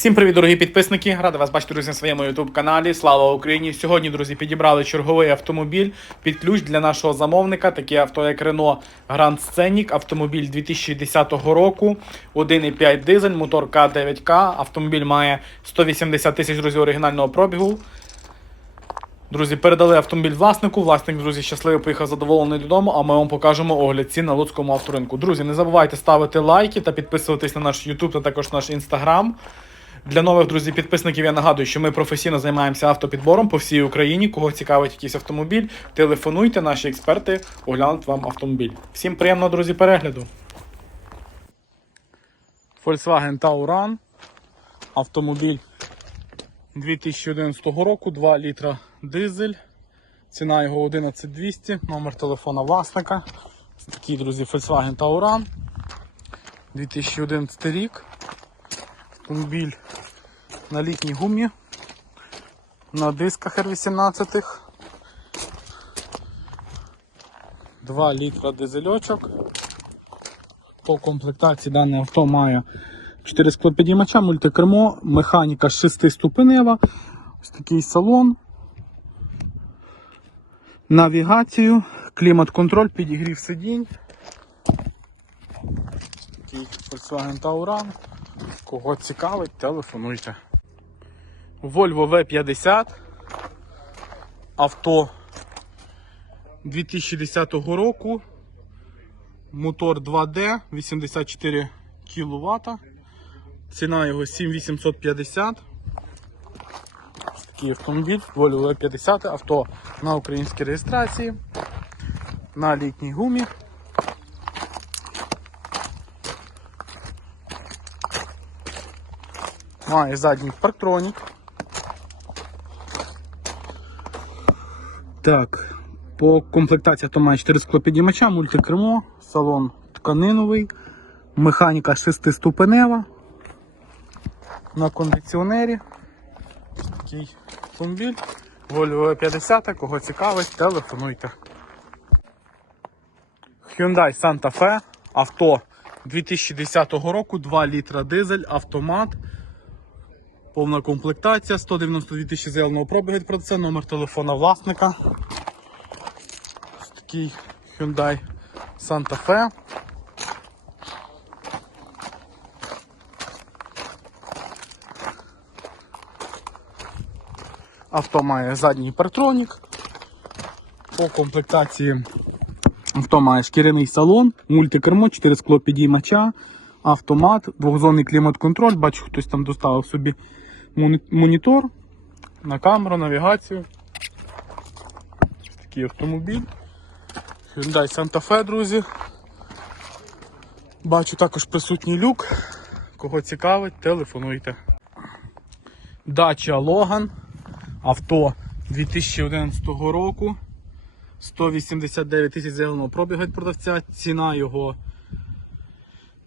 Всім привіт, дорогі підписники! Радий вас бачити, друзі, на своєму youtube каналі. Слава Україні! Сьогодні, друзі, підібрали черговий автомобіль під ключ для нашого замовника. Таке авто, як Renault Grand Scenic, автомобіль 2010 року, 1,5 дизель, мотор К9К. Автомобіль має 180 тисяч друзі, оригінального пробігу. Друзі, передали автомобіль власнику. Власник, друзі, щасливо поїхав задоволений додому, а ми вам покажемо огляд цін на Луцькому авторинку. Друзі, не забувайте ставити лайки та підписуватись на наш YouTube та також наш Instagram. Для нових друзів підписників я нагадую, що ми професійно займаємося автопідбором по всій Україні. Кого цікавить якийсь автомобіль, телефонуйте, наші експерти оглянуть вам автомобіль. Всім приємного, друзі, перегляду. Volkswagen Tauran. Автомобіль 2011 року, 2 літра дизель. Ціна його 11200, номер телефона власника. Такий, друзі, Volkswagen Tauran. 2011 рік. Автомобіль на літній гумі, на дисках R18. 2 літра дизельочок. По комплектації дане авто має 4 склопідіймача, мультикермо, механіка 6-ступенева, ось такий салон, навігацію, клімат-контроль, підігрів сидінь. Такий Volkswagen Tauran. Кого цікавить, телефонуйте. Volvo V50. Авто 2010 року. Мотор 2D, 84 кВт. Ціна його 7850. Ось Такий автомобіль, Volvo V50, авто на українській реєстрації, на літній гумі. Має задній парктронік. Так, по комплектації авто має 4 склопідіймача, мультикермо, салон тканиновий, механіка 6-ступенева. На кондиціонері. Такий автомобіль. Volvo 50, кого цікавить, телефонуйте. Hyundai Santa Fe, авто 2010 року, 2 літра дизель, автомат. Повна комплектація, 192 тисячі заявленого пробігу від продавця, номер телефона власника. Ось такий Hyundai Santa Fe. Авто має задній партронік. По комплектації авто має шкіряний салон, мультикермо, 4 скло підіймача, автомат, двохзонний клімат-контроль. Бачу, хтось там доставив собі монітор на камеру, навігацію. Ось Такий автомобіль. Hyundai Santa Fe, друзі. Бачу також присутній люк. Кого цікавить, телефонуйте. Дача Логан. Авто 2011 року. 189 тисяч заявленого пробігу від продавця. Ціна його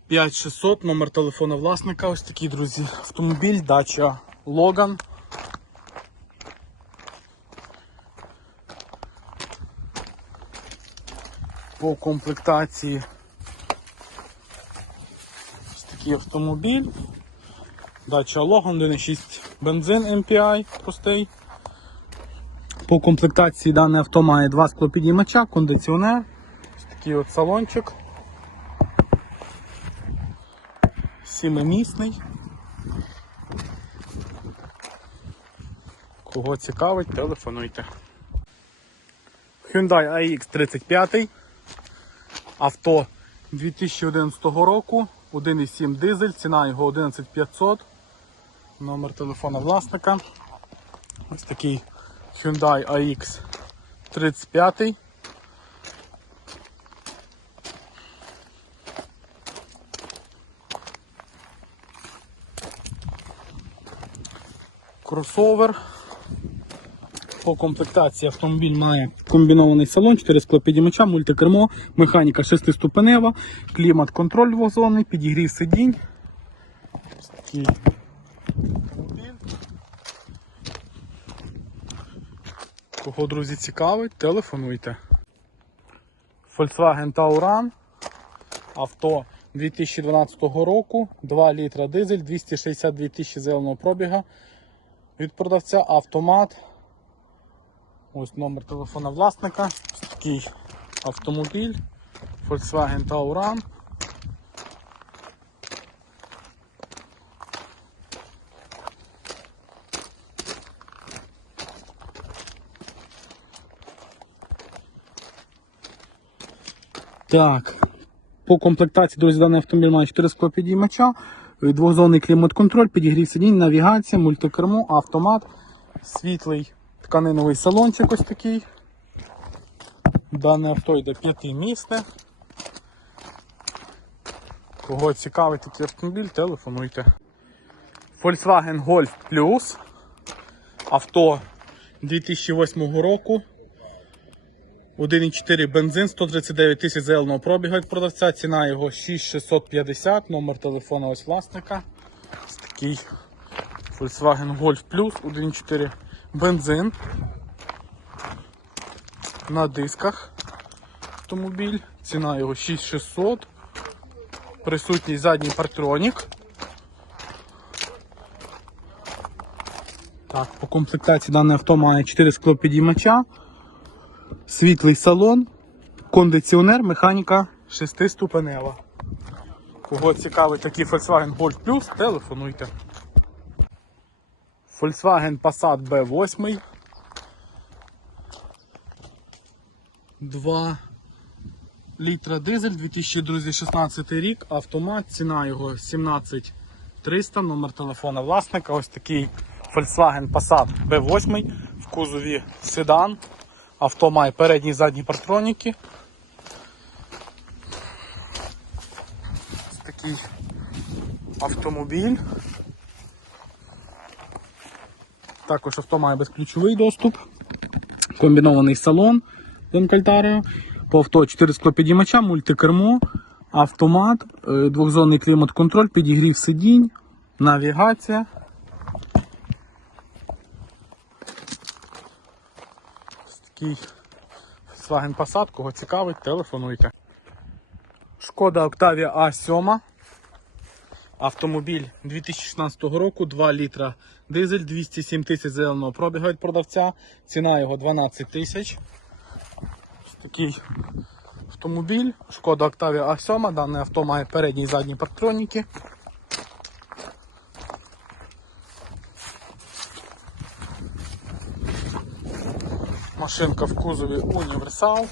5600, номер телефона власника. Ось такий, друзі, автомобіль, дача Логан. По комплектації ось такий автомобіль. Дача Логан 1.6 бензин MPI простий. По комплектації дане авто має два склопідіймача, кондиціонер. Ось такий от салончик. Сімимісний. Кого цікавить, телефонуйте. Hyundai AX35. Авто 2011 року. 1,7 дизель, ціна його 11500. Номер телефона власника. Ось такий Hyundai AX35. Кросовер. По комплектації автомобіль має комбінований салон, 4 склопідімача, мультикермо, механіка 6-ступенева, клімат-контроль двозонний, підігрів сидінь. Такий Кого, друзі, цікавить, телефонуйте. Volkswagen Tauran. Авто 2012 року, 2 літра дизель, 262 тисячі зеленого пробіга. Від продавця автомат. Ось номер телефона власника. Такий автомобіль. Volkswagen Tauran. Так. По комплектації, друзі, даний автомобіль має 4 склопідіймача, е, двохзонний клімат-контроль, підігрів сидінь, навігація, мультикермо, автомат, світлий тканиновий салончик ось такий. Дане авто йде п'ятимісне. Кого цікавить такий автомобіль, телефонуйте. Volkswagen Golf Plus. Авто 2008 року. 1,4 бензин, 139 тисяч зеленого пробігу від продавця. Ціна його 6650, номер телефона ось власника. Ось такий Volkswagen Golf Plus, 1,4 бензин. На дисках автомобіль. Ціна його 6600. Присутній задній партронік. Так, по комплектації дане авто має 4 склопідіймача світлий салон, кондиціонер, механіка 6-ступенева. Кого цікавить такий Volkswagen Golf Plus, телефонуйте. Volkswagen Passat B8. 2 літра дизель, 2016 рік, автомат, ціна його 17300, номер телефона власника. Ось такий Volkswagen Passat B8 в кузові седан. Авто має передні і задні партроніки. Ось такий автомобіль. Також авто має безключовий доступ. Комбінований салон з Кальтарею. По авто 4 склопідіймача, мультикермо, автомат, е, двохзонний клімат-контроль, підігрів сидінь, навігація. Ось такий Volkswagen Passat, кого цікавить, телефонуйте. Шкода Octavia A7. Автомобіль 2016 року, 2 літра дизель, 207 тисяч зеленого пробігу від продавця. Ціна його 12 тисяч. Такий автомобіль. Шкода Octavia A7. Дане авто має передні і задні партроніки. Машинка в кузові універсал.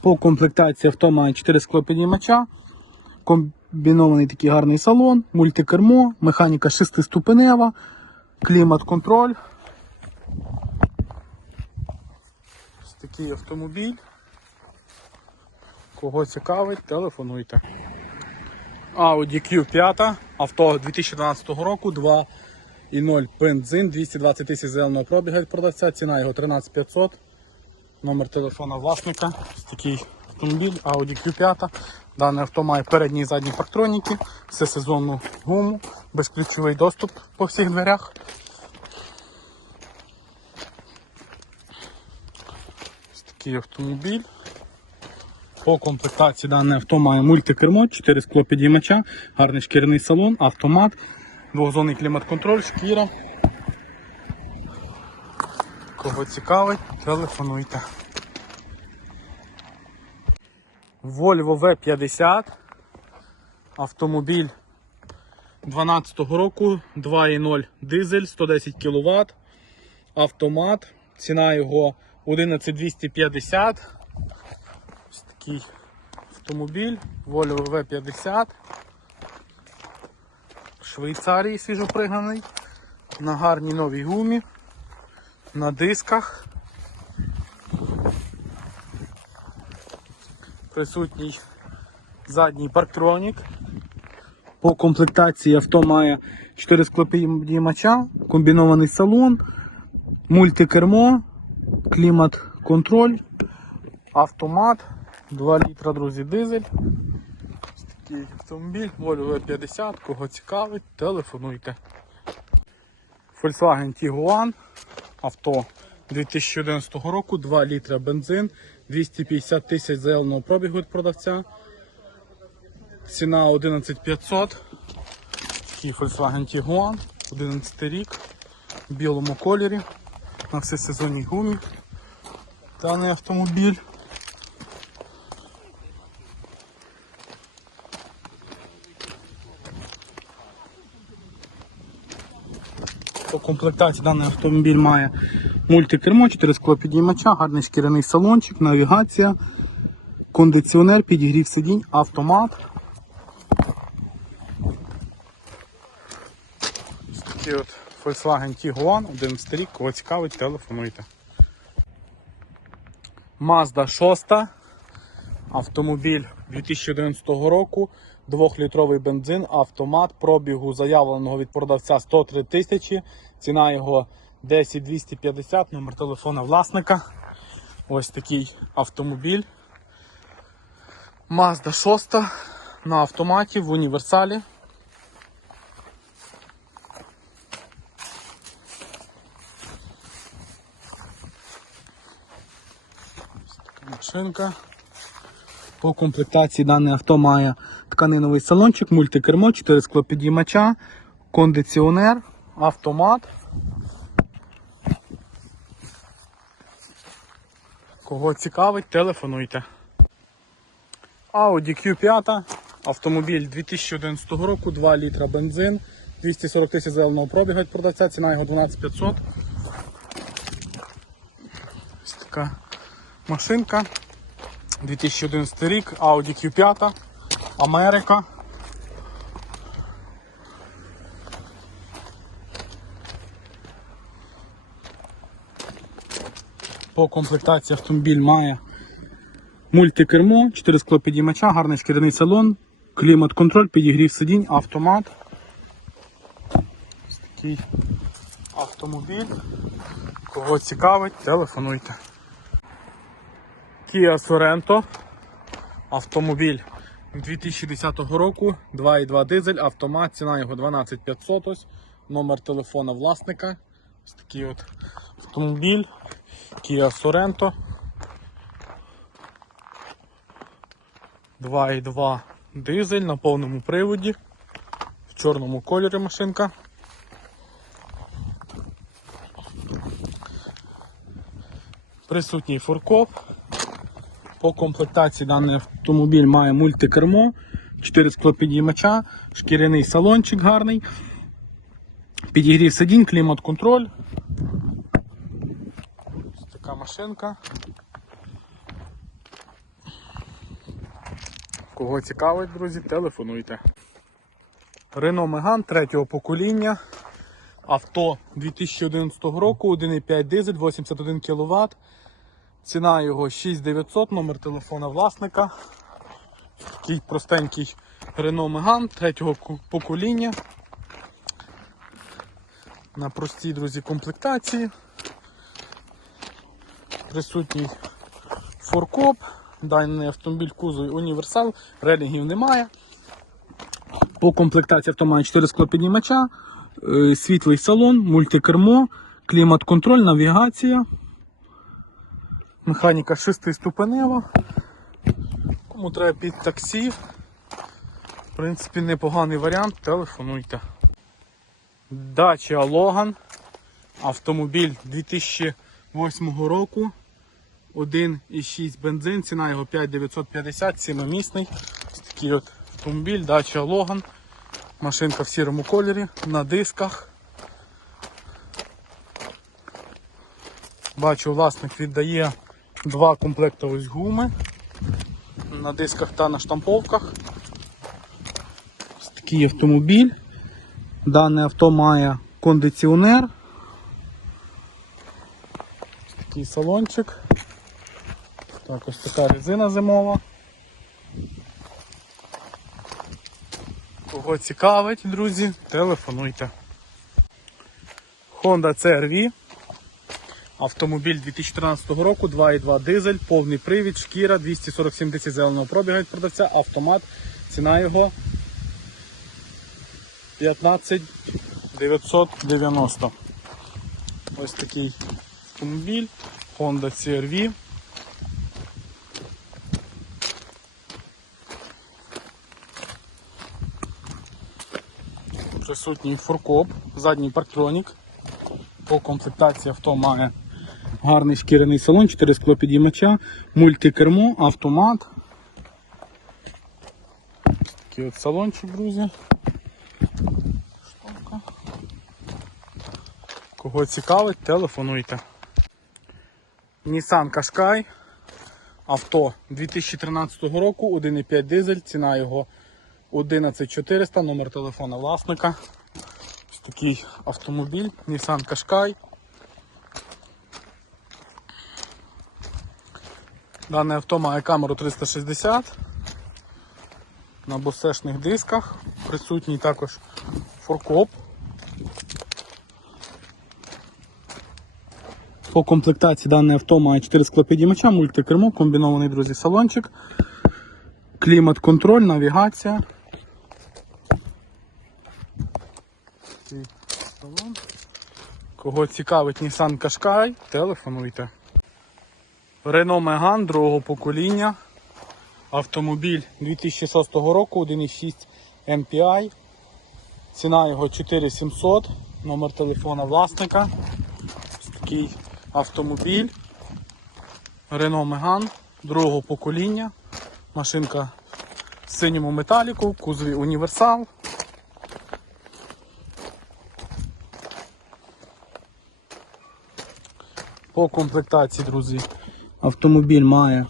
По комплектації авто має 4 склопідіймача, комбінований такий гарний салон, мультикермо, механіка 6-ступенева, клімат-контроль. Ось такий автомобіль. Кого цікавить, телефонуйте. Audi Q5, авто 2012 року, 2,0 бензин, 220 тисяч зеленого пробіга продавця, ціна його 13500. Номер телефона власника. Ось такий автомобіль Audi Q5. Дане авто має передні і задні партроніки, все сезонну гуму, безключовий доступ по всіх дверях. Ось такий автомобіль. По комплектації дане авто має мультикермо, 4 склопідіймача, гарний шкіряний салон, автомат, двохзонний клімат-контроль, шкіра. Кого цікавить, телефонуйте. Volvo V50. Автомобіль 12 року, 2.0 дизель, 110 кВт. Автомат. Ціна його 11250. Ось такий автомобіль. Volvo V50. В Швейцарії свіжопригнаний. На гарній новій гумі. На дисках. Присутній задній парктронік. По комплектації авто має 4 склопідіймача, комбінований салон, мультикермо, клімат-контроль, автомат, 2 літра, друзі, дизель. Ось такий автомобіль, Volvo V50, кого цікавить, телефонуйте. Volkswagen Tiguan, авто 2011 року, 2 літра бензин, 250 тисяч заявленого пробігу від продавця. Ціна 11500. Такий Volkswagen Tiguan, 11 рік, в білому кольорі, на всесезонній гумі. Даний автомобіль. По комплектації даний автомобіль має мультикермо, 4 склопідіймача, гарний шкіряний салончик, навігація, кондиціонер, підігрів сидінь, автомат. Такий от Volkswagen Tiguan, 11 рік, кого цікавить, телефонуйте. Mazda 6, автомобіль 2011 року, 2-літровий бензин, автомат, пробігу заявленого від продавця 103 тисячі, ціна його 10 250, номер телефона власника. Ось такий автомобіль. Mazda 6 на автоматі в універсалі. Машинка. По комплектації дане авто має тканиновий салончик, мультикермо, 4 склопідіймача, кондиціонер, автомат. Кого цікавить, телефонуйте. Audi Q5, автомобіль 2011 року, 2 літра бензин, 240 тисяч зеленого пробігу від продавця, ціна його 12500. Ось така машинка. 2011 рік, Audi Q5, Америка. По комплектації автомобіль має мультикермо, 4 склопідіймача, гарний шкіряний салон, клімат-контроль, підігрів сидінь, автомат. Ось такий автомобіль. Кого цікавить, телефонуйте. Kia Sorento. Автомобіль 2010 року, 2,2 дизель, автомат, ціна його 12500. Ось. Номер телефона власника. Ось такий от автомобіль. Kia Sorento. 2,2 дизель на повному приводі. В чорному кольорі машинка. Присутній фуркоп. По комплектації даний автомобіль має мультикермо, 4 склопідіймача, шкіряний салончик гарний, підігрів сидінь, клімат-контроль. Машинка. Кого цікавить, друзі, телефонуйте. Renault Megane третього покоління. Авто 2011 року, 1,5 дизель, 81 кВт. Ціна його 6900, номер телефона власника. Такий простенький Renault Megane третього покоління. На простій, друзі, комплектації. Присутній форкоп. Даний автомобіль кузовий універсал, релінгів немає. По комплектації авто має 4 склопіднімача, е, світлий салон, мультикермо, клімат-контроль, навігація. Механіка шестиступенева. Кому треба під таксі. В принципі, непоганий варіант, телефонуйте. Дача Логан. Автомобіль 2008 року. 1,6 бензин, ціна його 5950, сімимісний. Такий от автомобіль, дача Логан. Машинка в сірому кольорі, на дисках. Бачу, власник віддає два комплекти ось гуми на дисках та на штамповках. Ось такий автомобіль. Дане авто має кондиціонер. Ось такий салончик. Так, ось така резина зимова. Кого цікавить, друзі, телефонуйте. Honda CR-V. Автомобіль 2013 року, 2,2 дизель, повний привід, шкіра, 247 тисяч зеленого пробігу від продавця, автомат, ціна його 15 990. Ось такий автомобіль Honda CR-V. Присутній фуркоп, задній парктронік. По комплектації авто має гарний шкіряний салон, 4 склопідіймача, мультикермо, автомат. Такий от салончик, друзі. Штука. Кого цікавить, телефонуйте. Nissan Qashqai. Авто 2013 року, 1,5 дизель, ціна його 11400, номер телефона власника. Ось такий автомобіль, Nissan Qashqai. Дане авто має камеру 360 на босешних дисках. Присутній також форкоп. По комплектації дане авто має 4 склопідіймача, мультикермо, комбінований, друзі, салончик, клімат-контроль, навігація. Такий салон. Кого цікавить Nissan Qashqai, телефонуйте. Renault Megane другого покоління. Автомобіль 2006 року, 1,6 MPI. Ціна його 4700, номер телефона власника. Ось такий автомобіль. Renault Megane другого покоління. Машинка в синьому металіку, кузові універсал. По комплектації, друзі, автомобіль має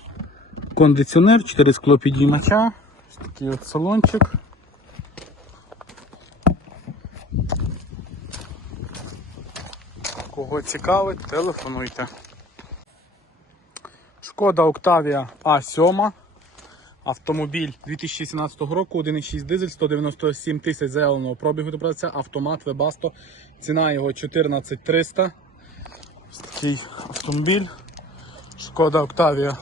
кондиціонер, 4 склопідіймача, ось такий от салончик. Кого цікавить, телефонуйте. Шкода Octavia A7. Автомобіль 2017 року, 1,6 дизель, 197 тисяч заявленого пробігу до продавця, автомат Webasto. Ціна його 14300. Такий автомобіль. Шкода Octavia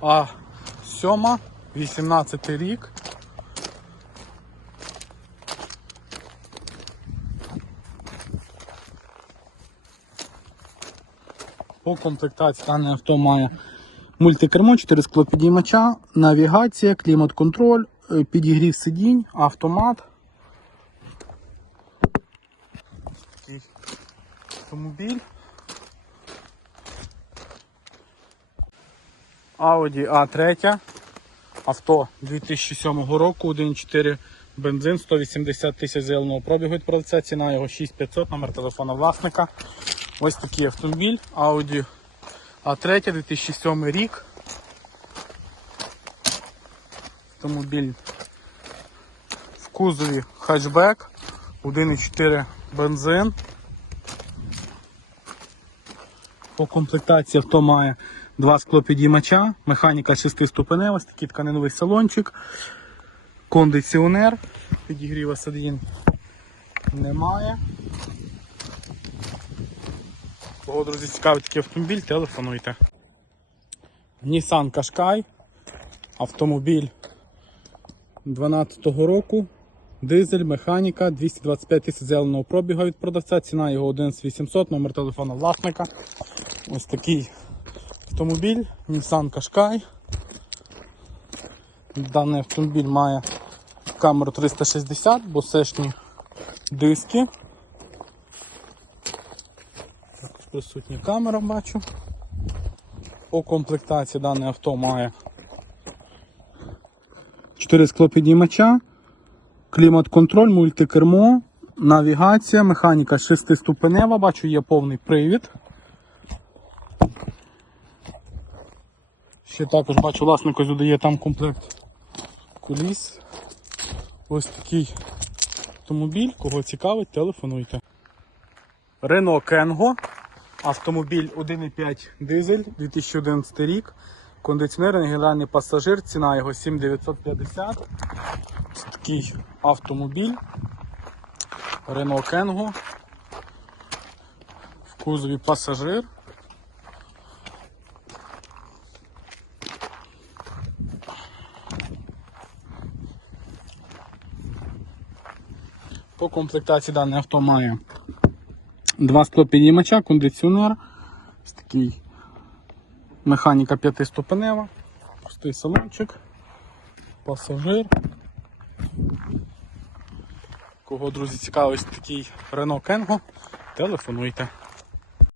А7, 18 рік. По комплектації дане авто має мультикермо, 4 склопідіймача, навігація, клімат-контроль, е, підігрів сидінь, автомат. Автомобіль. Audi A3. Авто 2007 року, 1.4 бензин, 180 тисяч зеленого пробігу від продавця, ціна його 6500, номер телефона власника. Ось такий автомобіль Audi A3 2007 рік. Автомобіль в кузові хетчбек, 1.4 бензин. По комплектації авто має два склопідіймача, механіка 6 ступенева, ось такий тканиновий салончик, кондиціонер, підігріва сидінь немає. Кого, друзі, цікавить такий автомобіль, телефонуйте. Nissan Qashqai, автомобіль 2012 року, дизель, механіка, 225 тисяч зеленого пробігу від продавця, ціна його 11800, номер телефона власника. Ось такий автомобіль, Nissan Qashqai. Даний автомобіль має камеру 360, босешні диски. Присутня камера бачу. По комплектації дане авто має 4 склопідіймача, клімат-контроль, мультикермо, навігація, механіка 6-ступенева, бачу, є повний привід. Ще також бачу, власник ось додає там комплект куліс. Ось такий автомобіль, кого цікавить, телефонуйте. Renault Kengo. Автомобіль 1,5 дизель, 2011 рік. Кондиціонер, генеральний пасажир, ціна його 7950. Такий автомобіль. Renault Kengo. В кузові пасажир. По комплектації дане авто має Два склопідіймача, кондиціонер. Ось такий механіка п'ятиступенева. Пустий салончик. Пасажир. Кого, друзі, цікавить такий Renault Kengo, телефонуйте.